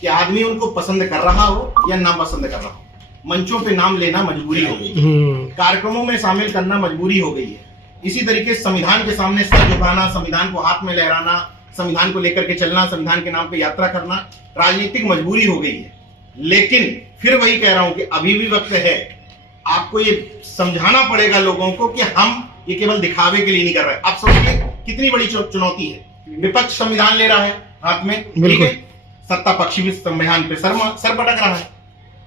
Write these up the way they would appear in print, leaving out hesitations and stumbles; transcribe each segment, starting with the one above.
कि आदमी उनको पसंद कर रहा हो या नापसंद कर रहा हो, मंचों पे नाम लेना मजबूरी हो गई है, कार्यक्रमों में शामिल करना मजबूरी हो गई है। इसी तरीके से संविधान के सामने सर झुकाना, संविधान को हाथ में लहराना, संविधान को लेकर के चलना, संविधान के नाम पे यात्रा करना राजनीतिक मजबूरी हो गई है। लेकिन फिर वही कह रहा हूं कि अभी भी वक्त है, आपको ये समझाना पड़ेगा लोगों को कि हम ये केवल दिखावे के लिए नहीं कर रहे। आप समझिए कितनी बड़ी चुनौती है, विपक्ष संविधान ले रहा है हाथ में, ठीक है, सत्ता पक्ष भी संविधान पे सर पटक रहा है।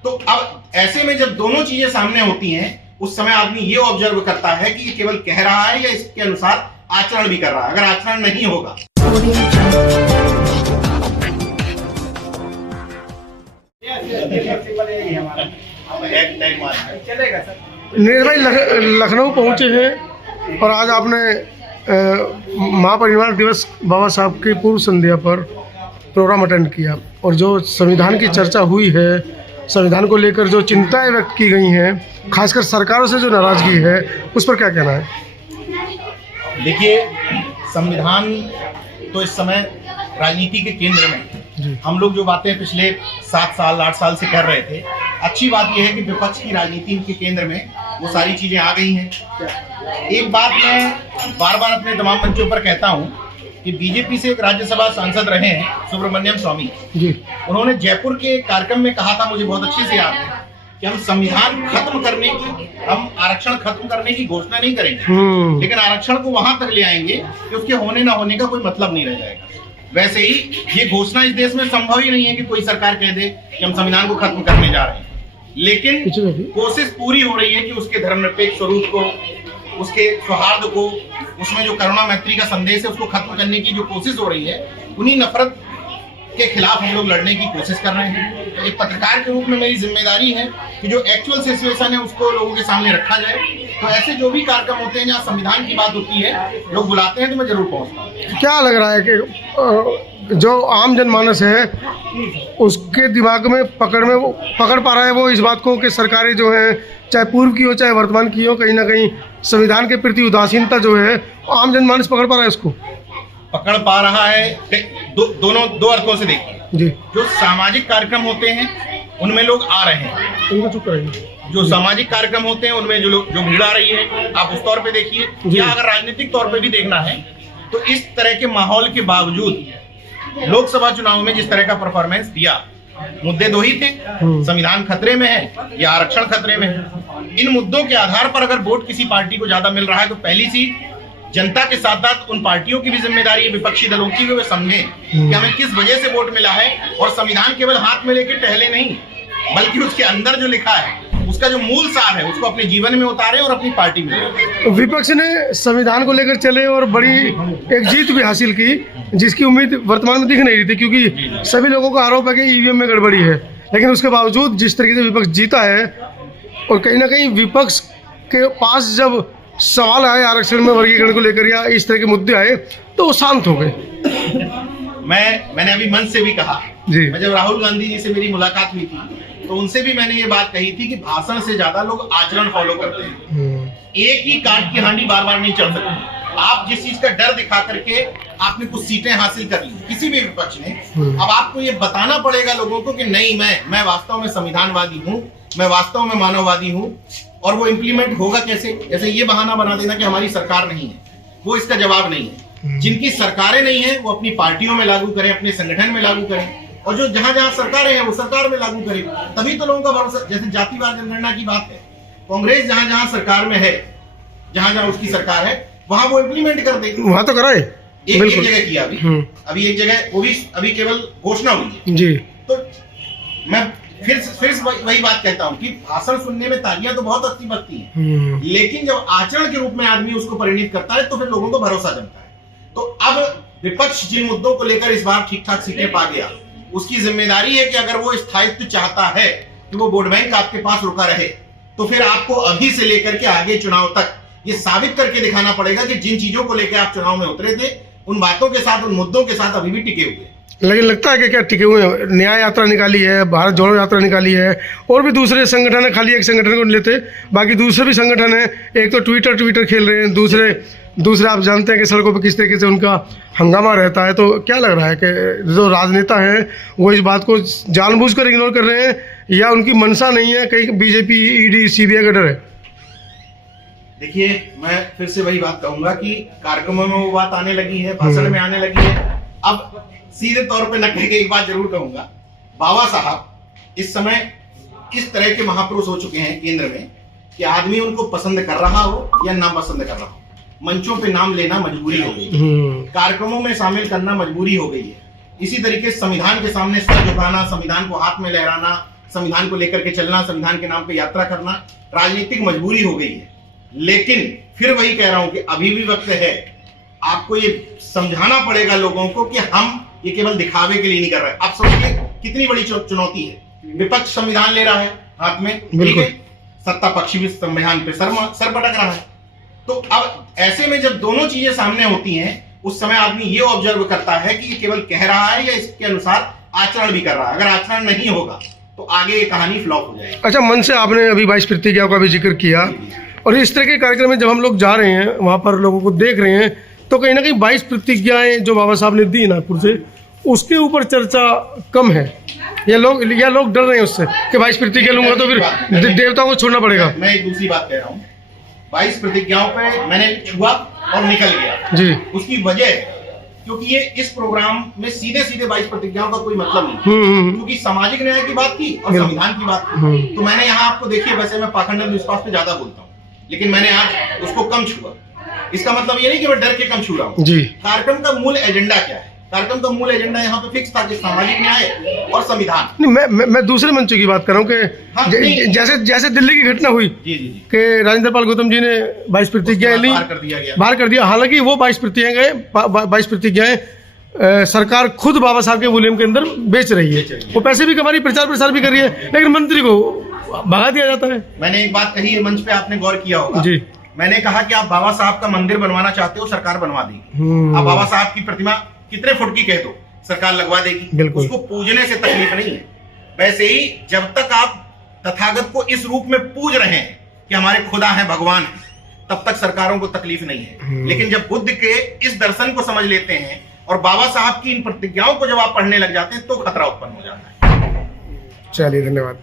तो अब ऐसे में जब दोनों चीजें सामने होती हैं, उस समय आदमी ये ऑब्जर्व करता है कि ये केवल कह रहा है या इसके अनुसार आचरण भी कर रहा है। अगर आचरण नहीं होगा नीरज भाई लखनऊ पहुंचे हैं और आज आपने महापरिनिर्वाण दिवस बाबा साहब की पूर्व संध्या पर प्रोग्राम अटेंड किया और जो संविधान की चर्चा हुई है, संविधान को लेकर जो चिंताएं व्यक्त की गई हैं, खासकर सरकारों से जो नाराजगी है, उस पर क्या कहना है? देखिए, संविधान तो इस समय राजनीति के केंद्र में है। हम लोग जो बातें पिछले 7 साल 8 साल से कर रहे थे, अच्छी बात यह है कि विपक्ष की राजनीति के केंद्र में वो सारी चीजें आ गई हैं। एक बात मैं बार बार अपने तमाम मंचों पर कहता हूं कि बीजेपी से एक राज्यसभा सांसद रहे हैं सुब्रमण्यम स्वामी जी, उन्होंने जयपुर के कार्यक्रम में कहा था, मुझे बहुत अच्छे से याद है, कि हम संविधान खत्म करने की, हम आरक्षण खत्म करने की घोषणा नहीं करेंगे, लेकिन आरक्षण को वहां तक ले आएंगे कि उसके होने ना होने का कोई मतलब नहीं रह जाएगा। वैसे ही ये घोषणा इस देश में संभव ही नहीं है कि कोई सरकार कह दे कि हम संविधान को खत्म करने जा रहे हैं, लेकिन कोशिश पूरी हो रही है कि उसके धर्मनिरपेक्ष स्वरूप को, उसके सौहार्द को, उसमें जो करुणा मैत्री का संदेश है उसको खत्म करने की जो कोशिश हो रही है, उन्हीं नफरत के खिलाफ हम लोग लड़ने की कोशिश कर रहे हैं। एक पत्रकार के रूप में मेरी जिम्मेदारी है कि जो एक्चुअल सिचुएशन है उसको लोगों के सामने रखा जाए। तो ऐसे जो भी कार्यक्रम होते हैं जहाँ संविधान की बात होती है, लोग बुलाते हैं तो मैं जरूर पहुंचता हूँ। क्या लग रहा है कि जो आम जनमानस है उसके दिमाग में पकड़ पा रहा है वो इस बात को कि सरकारें जो है, चाहे पूर्व की हो चाहे वर्तमान की हो, कहीं ना कहीं संविधान के प्रति उदासीनता जो है आम जनमानस पकड़ पा रहा है उसको? पकड़ पा रहा है दोनों दो अर्थों से देखिए जी। जो सामाजिक कार्यक्रम होते हैं उनमें लोग आ रहे हैं, उनको चुप कराइए। जो सामाजिक कार्यक्रम होते हैं उनमें जो भीड़ आ रही है, आप उस तौर पे देखिए, या अगर राजनीतिक तौर पे भी देखना है तो इस तरह के माहौल के बावजूद लोकसभा चुनाव में जिस तरह का परफॉर्मेंस दिया, मुद्दे दो ही थे, संविधान खतरे में है या आरक्षण खतरे में है। इन मुद्दों के आधार पर अगर वोट किसी पार्टी को ज्यादा मिल रहा है तो पहली सीट जनता के साथ साथ उन पार्टियों की भी जिम्मेदारी है, विपक्षी दलों की भी, वे समझें कि हमें किस वजह से वोट मिला है, और संविधान केवल हाथ में लेके टहले नहीं, बल्कि उसके अंदर जो लिखा है उसका जो मूल सार है उसको अपने जीवन में उतारे और अपनी पार्टी में। विपक्ष ने संविधान को लेकर चले और बड़ी एक जीत भी हासिल की, जिसकी उम्मीद वर्तमान में दिख नहीं रही थी, क्योंकि सभी लोगों का आरोप है कि ईवीएम में गड़बड़ी है। लेकिन उसके बावजूद जिस तरीके से विपक्ष जीता है, और कहीं ना कहीं विपक्ष के पास जब सवाल आए आरक्षण में वर्गीकरण को लेकर या इस तरह के मुद्दे आए तो वो शांत हो गए। मैंने अभी मंच से भी कहा जी, मैं जब राहुल गांधी जी से मेरी मुलाकात हुई थी तो उनसे भी मैंने ये बात कही थी कि भाषण से ज्यादा लोग आचरण फॉलो करते हैं। एक ही काट की हांडी बार बार नहीं चढ़ सकती। आप जिस चीज का डर दिखा करके आपने कुछ सीटें हासिल कर ली किसी भी विपक्ष ने, अब आपको ये बताना पड़ेगा लोगों को कि नहीं, मैं वास्तव में संविधानवादी हूँ, मैं वास्तव में मानववादी हूँ। और वो इम्प्लीमेंट होगा कैसे? जैसे ये बहाना बना देना कि हमारी सरकार नहीं है, वो इसका जवाब नहीं है। जिनकी सरकारें नहीं है वो अपनी पार्टियों में लागू करें, अपने संगठन में लागू करें, और जो जहां जहां सरकारें हैं वो सरकार में लागू करें, तभी तो लोगों का भरोसा। जैसे जातिवार जनगणना की बात है, कांग्रेस जहां जहां सरकार में है, जहां जहां उसकी सरकार है, वहां वो इम्प्लीमेंट कर देगी। वहां तो कराए, एक जगह किया अभी एक जगह, वो भी अभी केवल घोषणा हुई है जी। तो मैं फिर वही बात कहता हूँ कि भाषण सुनने में तालियां तो बहुत अच्छी बजती हैं, लेकिन जब आचरण के रूप में आदमी उसको परिणित करता है तो फिर लोगों को भरोसा जमता है। तो अब विपक्ष जिन मुद्दों को लेकर इस बार ठीक ठाक सीटें पा गया, उसकी जिम्मेदारी है कि अगर वो स्थायित्व चाहता है कि वो वोट बैंक आपके पास रुका रहे, तो फिर आपको अभी से लेकर के आगे चुनाव तक ये साबित करके दिखाना पड़ेगा कि जिन चीजों को लेकर आप चुनाव में उतरे थे, उन बातों के साथ, उन मुद्दों के साथ अभी भी टिके हुए हैं। लेकिन लगता है कि क्या टिके हुए हैं? न्याय यात्रा निकाली है, भारत जोड़ो यात्रा निकाली है, और भी दूसरे संगठन है, खाली एक संगठन को नहीं लेते, बाकी दूसरे भी संगठन है। एक तो ट्विटर खेल रहे हैं, दूसरे दूसरे आप जानते हैं कि सड़कों पर किस तरीके से उनका हंगामा रहता है, तो क्या लग रहा है कि जो राजनेता हैं वो इस बात को जानबूझकर इग्नोर कर रहे हैं या उनकी मंशा नहीं है, कहीं बीजेपी ईडी सीबीआई का डर है? देखिए, मैं फिर से वही बात कहूंगा कि कार्यक्रमों में वो बात आने लगी है, भाषण में आने लगी है। अब सीधे तौर पे न कह के एक बात जरूर कहूंगा, बाबा साहब इस समय इस तरह के महापुरुष हो चुके हैं केंद्र में कि आदमी उनको पसंद कर रहा हो या ना पसंद कर रहा हो, मंचों पे नाम लेना मजबूरी हो गई है, कार्यक्रमों में शामिल करना मजबूरी हो गई है। इसी तरीके से संविधान के सामने सर झुकाना, संविधान को हाथ में लहराना, संविधान को लेकर के चलना, संविधान के नाम पे यात्रा करना राजनीतिक मजबूरी हो गई है। लेकिन फिर वही कह रहा हूं कि अभी भी वक्त है, आपको ये समझाना पड़ेगा लोगों को कि हम ये केवल दिखावे के लिए नहीं कर रहे। आप सोचिए कितनी बड़ी चुनौती है, विपक्ष संविधान ले रहा है हाथ में, ठीक है, सत्ता पक्ष भी संविधान पे सर पटक रहा है। तो अब ऐसे में जब दोनों चीजें सामने होती हैं, उस समय आदमी ये ऑब्जर्व करता है कि ये केवल कह रहा है या इसके अनुसार आचरण भी कर रहा है। अगर आचरण नहीं होगा तो आगे ये कहानी फ्लॉप हो जाएगी। अच्छा, मन से आपने अभी 22 प्रतिज्ञाओं का भी जिक्र किया, और इस तरह के कार्यक्रम में जब हम लोग जा रहे हैं, वहाँ पर लोगों को देख रहे हैं, तो कहीं ना कहीं 22 प्रतिज्ञाएं जो बाबा साहब ने दी नागपुर से, उसके ऊपर चर्चा कम है, या लोग डर रहे हैं उससे कि 22 प्रतिज्ञा लूंगा तो फिर देवताओं को छोड़ना पड़ेगा। मैं एक दूसरी बात कह रहा हूँ, 22 प्रतिज्ञाओं पे मैंने छुआ और निकल गया जी। उसकी वजह क्योंकि ये इस प्रोग्राम में सीधे 22 प्रतिज्ञाओं का कोई मतलब नहीं, क्योंकि सामाजिक न्याय की बात की और संविधान की बात की। तो मैंने यहाँ आपको देखिए, वैसे मैं पाखंड विश्वास पे ज्यादा बोलता हूँ, लेकिन मैंने आज उसको कम छुआ। इसका मतलब ये नहीं कि मैं डर के कम छू रहा हूँ जी। कार्यक्रम का मूल एजेंडा क्या है? कार्यक्रम का मूल एजेंडा यहाँ पे फिक्स था कि सामाजिक न्याय और संविधान। नहीं, मैं दूसरे मंचों की बात कर रहा हूँ कि जैसे दिल्ली की घटना हुई कि राजेंद्र पाल गौतम जी ने 22 प्रतिज्ञाएं ली, बाहर कर दिया। हालांकि वो 22 प्रतिज्ञाएं सरकार खुद बाबा साहब के वॉल्यूम के अंदर बेच रही है, वो पैसे भी कमा रही, प्रचार प्रसार भी कर रही है, लेकिन मंत्री को भगा दिया जाता है। मैंने एक बात कही है मंच पे, आपने गौर किया होगा जी। मैंने कहा कि आप बाबा साहब का मंदिर बनवाना चाहते हो, सरकार बनवा देगी। आप बाबा साहब की प्रतिमा कितने फुट की कह दो, सरकार लगवा देगी। उसको पूजने से तकलीफ नहीं है। वैसे ही जब तक आप तथागत को इस रूप में पूज रहे हैं कि हमारे खुदा हैं, भगवान हैं, तब तक सरकारों को तकलीफ नहीं है। लेकिन जब बुद्ध के इस दर्शन को समझ लेते हैं और बाबा साहब की इन प्रतिज्ञाओं को जब आप पढ़ने लग जाते हैं, तो खतरा उत्पन्न हो जाता है। चलिए, धन्यवाद।